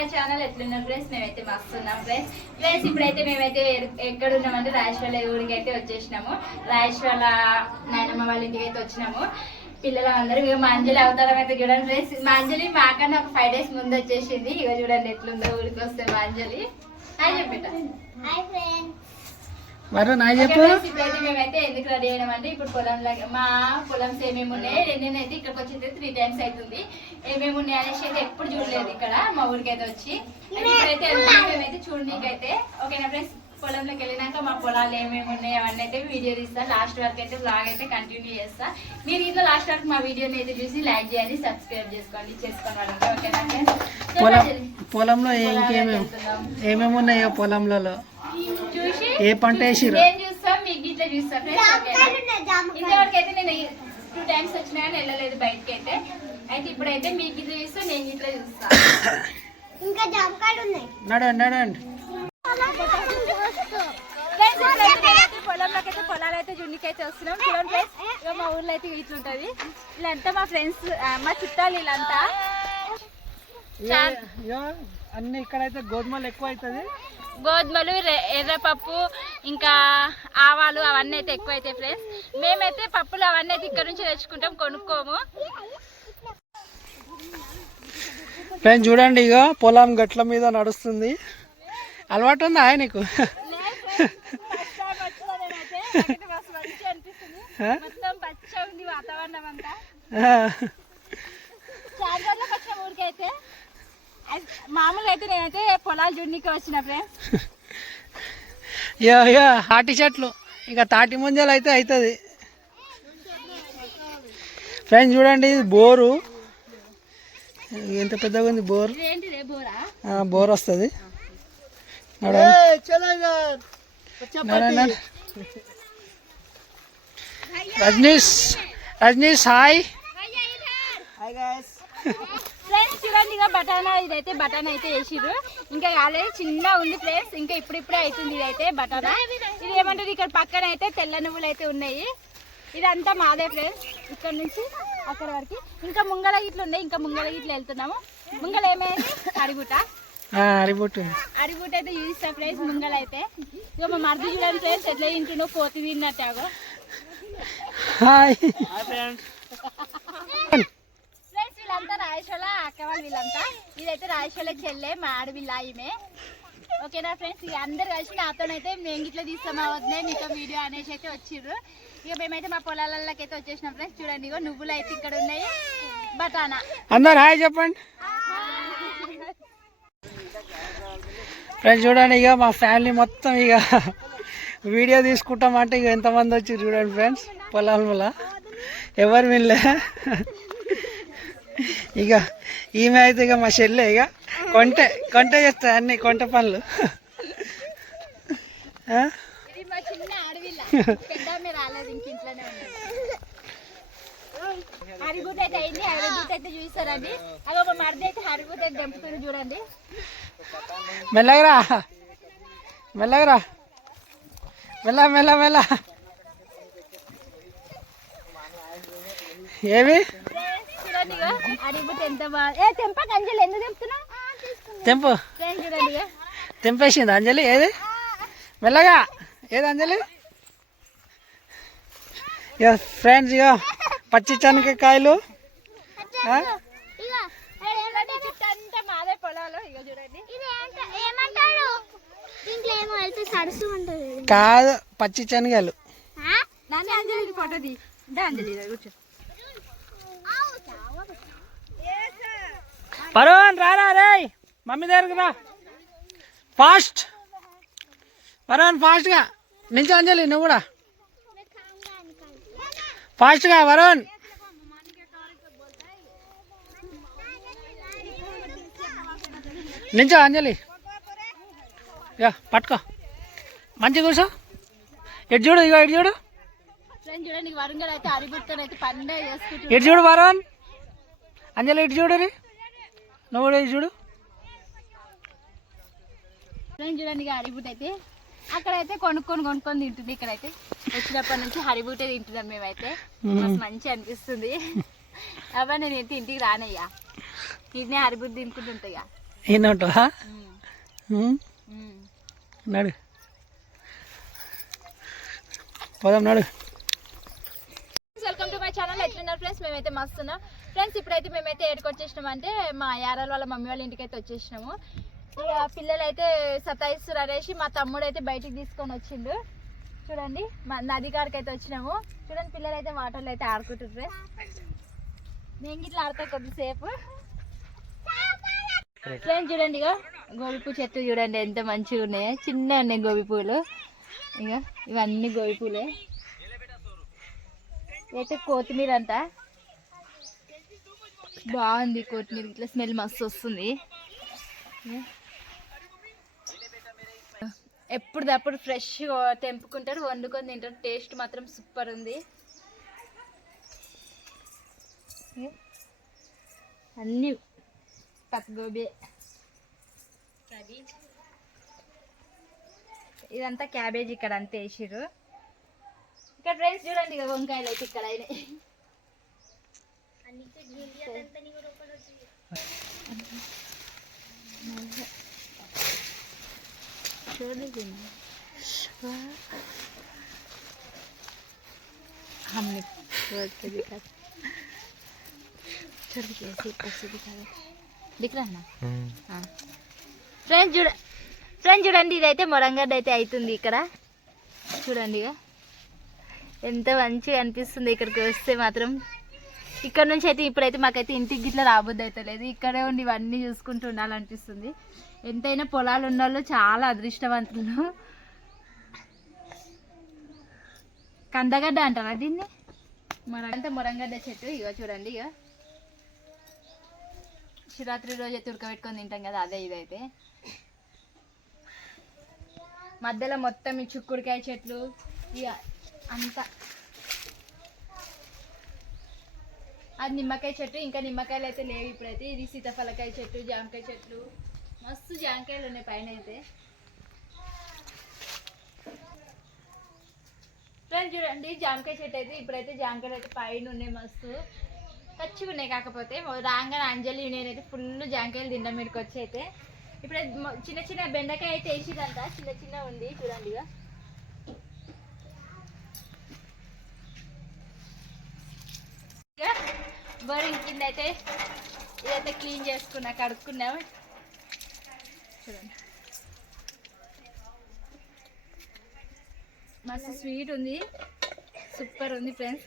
My channel ఎట్లున్నాం friends? మేమైతే మస్తున్నాం friends. Friends ఇప్పుడైతే మేమైతే ఎక్కడ ఉన్నామంటే రాజేశ్వర ఊరికి అయితే వచ్చేసినాము. రాజేశ్వర నాయనమ్మ వాళ్ళ ఇంటికి అయితే వచ్చినాము. పిల్లలు అందరూ ఇక మంజలి అవతారం అయితే చూడండి ఫ్రెండ్స్. మంజలి మాకన్నా ఒక ఫైవ్ డేస్ ముందు వచ్చేసింది. ఇక చూడండి ఎట్లుందో ఊరికి వస్తే మంజలి. అని హాయ్ చెప్పేట. హాయ్ ఫ్రెండ్స్ వరుణ్ హాయ్ చెప్పు. మేమైతే ఎందుకు రెడీ అయినామంటే ఇప్పుడు పొలంలో మా పొలంస్ ఏమేమి ఉన్నాయి. రెండేనైతే ఇక్కడికి వచ్చి త్రీ టైమ్స్ అవుతుంది. ఏమేమి ఉన్నాయి అనేసి అయితే ఎప్పుడు చూడలేదు ఇక్కడ మా ఊరికి అయితే వచ్చి. అయితే ఇప్పుడైతే మేమైతే చూడనీకైతే ఓకేనా ఫ్రెండ్స్ పొలంలోకి వెళ్ళినాక మా పొలాలు ఏమేమి ఉన్నాయి అవన్నీ అయితే వీడియో తీస్తా. లాస్ట్ వరకు అయితే బ్లాగ్ అయితే కంటిన్యూ చేస్తా. మీరు ఇంట్లో లాస్ట్ వరకు మా వీడియోని అయితే చూసి లైక్ చేయండి సబ్స్క్రైబ్ చేసుకోండి వాళ్ళంతా. ఓకేనా ఫ్రెండ్స్. పొలంలో ఇంకేమేమి ఏమేమి ఉన్నాయో పొలంలలో? చూసి ఏ పంట వేసిర్రు? నేను చూస్తాం మీకు ఇట్లా చూస్తా. ఫ్రెండ్స్ ఓకేనా ఇంతవరకు అయితే నేను టూ టైమ్స్ వచ్చినా కానీ వెళ్ళలేదు బయటకి అయితే అయితే ఇప్పుడైతే మీకు ఇట్లా చూస్తా నేను ఇట్లా చూస్తా. ఇంకా జామకాయలు ఉన్నాయి. నడండి నడండి పొలంలోకి అయితే పొలాలు అయితే జున్నికి అయితే వస్తున్నాం. చూడండి ఫ్రెండ్స్ ఇక మా ఊర్లో అయితే ఇట్లుంటది. వీళ్ళంతా మా ఫ్రెండ్స్ మా చుట్టాలు వీళ్ళంతా అన్ని ఇక్కడైతే గోధుమలు ఎక్కువ అవుతుంది గోధుమలు ఎర్రపప్పు ఇంకా ఆవాలు అవన్నీ అయితే ఎక్కువ అవుతాయి ఫ్రెండ్స్ మేమైతే పప్పులు అవన్నీ అయితే ఇక్కడ నుంచి తెచ్చుకుంటాం కొనుక్కోము. ఫ్రెండ్స్ చూడండి ఇక పొలం గట్ల మీద నడుస్తుంది. అలవాటు ఉందా ఆయన నీకు ఆ? మొత్తం పచ్చ ఉంది వాతావరణం అంతా ఆ. చార్జర్లోకి వచ్చిన ఊరికి అయితే మామూలుగా అయితే నేనైతే పొలాలు జున్నికి వచ్చిన ఫ్రెండ్స్ ఇక తాటి చెట్లు ఇక తాటి ముంజలు అయితే అవుతుంది ఫ్రెండ్స్ చూడండి ఇది బోరు. ఎంత పెద్దగా ఉంది బోర్? బోరా? ఆ, బోర్ వస్తుంది. రజనీష్ రజనీష్ హాయ్. ఇక బటానా ఇదైతే బటానా అయితే వేసిర్రు. ఇంకా కాలేదు చిన్న ఉంది ఫ్రెండ్స్. ఇంకా ఇప్పుడిప్పుడే అవుతుంది ఇదైతే బటానా ఇది ఏమంటారు? ఇక్కడ పక్కన అయితే తెల్ల నువ్వులు అయితే ఉన్నాయి. ఇదంతా మాదే ఫ్రెండ్స్. ఇక్కడ నుంచి అక్కడ వరకు. ఇంకా ముంగల గిట్లు ఉన్నాయి. ఇంకా ముంగల గిట్లు వెళ్తున్నాము. ముంగల ఏమైంది? అడిగుట అరిబొట్టుంది అడిగుట అయితే చూపిస్తా ఫ్రెండ్స్ ముంగల అయితే. ఇక మా మరిది చూడండి ఫ్రెండ్స్ ఎట్లా తింటుండో కోతి తిన్నట్టాగో హాయ్. ఫ్రెండ్స్. వీళ్ళంతా రాయేశ్వర అక్క వాళ్ళు వీళ్ళంతా. ఇదైతే రాయేశ్వర చెల్లె మా ఆడవిల్ల ఈమె ఓకేనా ఫ్రెండ్స్? ఇక అందరు కలిసి నాతోనైతే మేము ఇట్లా తీస్తామా మీతో వీడియో అనేసి అయితే వచ్చిర్రు. ఇక మేమైతే మా పొలాలకి అయితే వచ్చేసినాం ఫ్రెండ్స్. చూడండి ఇగో నువ్వులు అయితే ఇక్కడ ఉన్నాయి. బటానా అందరు హాయ్ చెప్పండి. ఫ్రెండ్స్ చూడండి ఇక మా ఫ్యామిలీ మొత్తం ఇక వీడియో తీసుకుంటాం అంటే ఇక ఎంతమంది వచ్చి చూడండి ఫ్రెండ్స్ పొలాల వల్ల. ఎవరు వినలే. ఇక ఈమె అయితే ఇక మా చెల్లె ఇక కొంటే కొంటే చేస్తాయి అన్ని కొంట పనులు. హరిబూట అయితే అయింది హరిబూట అయితే మరిది అయితే హరిబూట అయితే దంపుతుంది చూడండి మెల్లగరా మెల్లగరా మెల్ల మెల్ల మెల్ల. ఏమి? చూడండి ఇగో హరిబూట ఎంత బాగా ఏ తెంప కంజలు ఎందుకు తెంపుతున్నావు? తెంపు. ఫ్రెండ్స్ చూడండి ఇగో? తెంపేసింది అంజలి ఏది? మెల్లగా ఏది అంజలి? ఇక ఫ్రెండ్స్ ఇక పచ్చి సరస్సు ఉంటుంది. కాదు పచ్చి శనగలు అంజలి ఫోటో తీ దా అంజలి ఇదో కూర్చో పరోన్ రారా రే మమ్మీ దగ్గరకు రా. ఫాస్ట్. వరుణ్ ఫాస్ట్గా. నించు అంజలి నువ్వు కూడా. ఫాస్ట్గా వరుణ్. నించో అంజలి. యా పట్టుకో. మంచి కూర్చో. ఎటు చూడు ఇగో ఇటు చూడు. ఇటు చూడు వరుణ్. అంజలి ఇటు చూడు రే నువ్వు చూడు? చూడండి హరిబుట్ అయితే. అక్కడైతే కొనుక్కొని కొనుక్కొని తింటుంది ఇక్కడైతే. వచ్చినప్పటి నుంచి హరిబూటే తింటున్నాం మేమైతే. మంచి అనిపిస్తుంది. అబ్బా నేను ఇంటి ఇంటికి రానయ్యా ఇన్నే హరిబుట్ తినుకుంటుంటా ఉమ్, నడు. పోదాం నడు. వెల్కమ్ టు మై ఛానల్ ఎట్లున్నారు ఫ్రెండ్స్ మేమైతే మస్తున్నాం. ఫ్రెండ్స్ ఇప్పుడైతే మేమైతే ఏడుకు వచ్చేసినాం అంటే మా యారాల వాళ్ళ మమ్మీ వాళ్ళ ఇంటికి అయితే వచ్చేసినాము. ఇక పిల్లలు అయితే సతాయిస్తారు అనేసి మా తమ్ముడు అయితే బయటికి తీసుకొని వచ్చిండు. చూడండి మా నది కాడికి అయితే వచ్చినాము. చూడండి పిల్లలు అయితే వాటర్లో అయితే ఆడుకుంటుండ్రు నేను ఇట్లా ఆడతా కొద్దిసేపు. ఫ్రెండ్స్ చూడండి ఇక గోబీ పువ్వు చెట్లు చూడండి ఎంత మంచిగా ఉన్నాయి. చిన్న ఉన్నాయి గోబీ పువ్వులు. ఇక ఇవన్నీ గోబీ పువ్వులే. అయితే కొత్తిమీర అంట బాగుంది కొత్తిమీర. ఇట్లా స్మెల్ మస్తు వస్తుంది. ఎప్పుడుదప్పుడు ఫ్రెష్ తెంపుకుంటారు వండుకొని తింటారు టేస్ట్ మాత్రం సూపర్ ఉంది. అన్నీ పచ్చగోబీ ఇదంతా క్యాబేజ్ ఇక్కడ అంతే వేసిర్రు. ఇక్కడ ఫ్రెండ్స్ చూడండి ఇక వంకాయలు అయితే ఇక్కడ అయినాయి. हमने रोज के दिखा छोड़ के ऐसे ऊपर से दिखा दो दिख रहा है ना ఫ్రెండ్స్ చూడ ఫ్రెండ్స్ చూడండి ఇదైతే మొరంగడ్డ అయితే అవుతుంది ఇక్కడ చూడండి ఇక ఎంత మంచిగా అనిపిస్తుంది ఇక్కడికి వస్తే మాత్రం ఇక్కడ నుంచి అయితే ఇప్పుడైతే మాకైతే ఇంటికి గిట్లా రాబోద్ది అయితే లేదు. ఇక్కడే ఉండి ఇవన్నీ చూసుకుంటూ ఉండాలనిపిస్తుంది. ఎంతైనా పొలాలు ఉన్న వాళ్ళు చాలా అదృష్టవంతులు. కందగడ్డ అంటారా దీన్ని? మనంతా మొరంగడ్డ చెట్టు. ఇక చూడండి ఇక శివరాత్రి రోజు అయితే ఉడకబెట్టుకొని తింటాం కదా అదే ఇదైతే. మధ్యలో మొత్తం ఈ చుక్కుడుకాయ చెట్లు ఇక అంతా అది నిమ్మకాయ చెట్టు ఇంకా నిమ్మకాయలు అయితే లేవు ఇప్పుడైతే. ఇది సీతాఫలకాయ చెట్టు జామకాయ చెట్లు మస్తు జామకాయలు ఉన్నాయి పైన అయితే ఫ్రెండ్స్ చూడండి జామకాయ చెట్టు అయితే ఇప్పుడైతే జామకాయలు అయితే పైన ఉన్నాయి మస్తు. పచ్చిగా ఉన్నాయి కాకపోతే రాగానే అంజలి నేనైతే ఫుల్ జామకాయలు తిండం మీదకి వచ్చి అయితే. ఇప్పుడు చిన్న చిన్న బెండకాయ అయితే వేసిదంట చిన్న చిన్న ఉంది చూడండి ఇక ఇక బోరింగ్ కింద అయితే ఇదైతే క్లీన్ చేసుకున్నా కడుక్కున్నాము చూడండి. మస్తు స్వీట్ ఉంది. సూపర్ ఉంది ఫ్రెండ్స్.